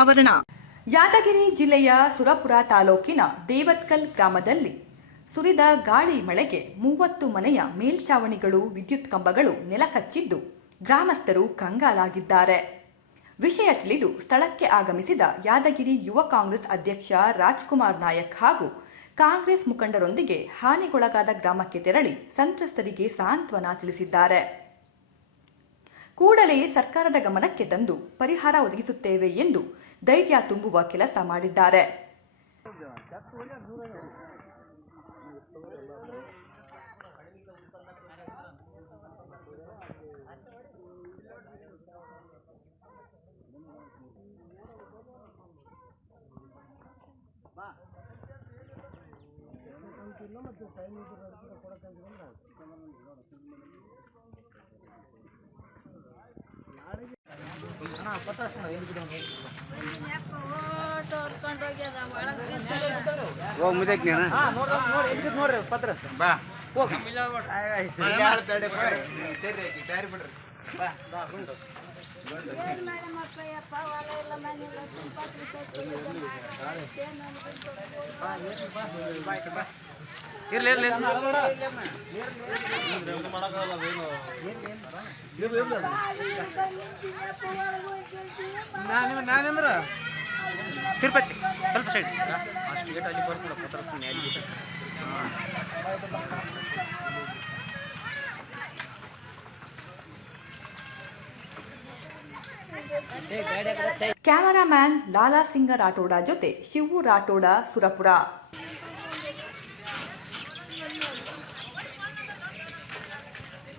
ಅನಾವರಣ. ಯಾದಗಿರಿ ಜಿಲ್ಲೆಯ ಸುರಪುರ ತಾಲೂಕಿನ ದೇವತ್ಕಲ್ ಗ್ರಾಮದಲ್ಲಿ ಸುರಿದ ಗಾಳಿ ಮಳೆಗೆ 30 ಮನೆಯ ಮೇಲ್ಛಾವಣಿಗಳು, ವಿದ್ಯುತ್ ಕಂಬಗಳು ನೆಲಕಚ್ಚಿದ್ದು ಗ್ರಾಮಸ್ಥರು ಕಂಗಾಲಾಗಿದ್ದಾರೆ. ವಿಷಯ ತಿಳಿದು ಸ್ಥಳಕ್ಕೆ ಆಗಮಿಸಿದ ಯಾದಗಿರಿ ಯುವ ಕಾಂಗ್ರೆಸ್ ಅಧ್ಯಕ್ಷ ರಾಜ್ಕುಮಾರ್ ನಾಯಕ್ ಹಾಗೂ ಕಾಂಗ್ರೆಸ್ ಮುಖಂಡರೊಂದಿಗೆ ಹಾನಿಗೊಳಗಾದ ಗ್ರಾಮಕ್ಕೆ ತೆರಳಿ ಸಂತ್ರಸ್ತರಿಗೆ ಸಾಂತ್ವನ ತಿಳಿಸಿದ್ದಾರೆ. ಕೂಡಲೇ ಸರ್ಕಾರದ ಗಮನಕ್ಕೆ ತಂದು ಪರಿಹಾರ ಒದಗಿಸುತ್ತೇವೆ ಎಂದು ಧೈರ್ಯ ತುಂಬುವ ಕೆಲಸ ಮಾಡಿದ್ದಾರೆ. ತಿರುಪತಿ ಸ್ವಲ್ಪ ಸೈಡ್ ಅಷ್ಟು ಗೇಟ್ ಅಲ್ಲಿ ಬರ್ಕೊಂಡು ಪತ್ರ ಕ್ಯಾಮರಾಮ್ಯಾನ್ ಲಾಲಾ ಸಿಂಗ ರಾಠೋಡ ಜೊತೆ ಶಿವು ರಾಠೋಡ, ಸುರಪುರ.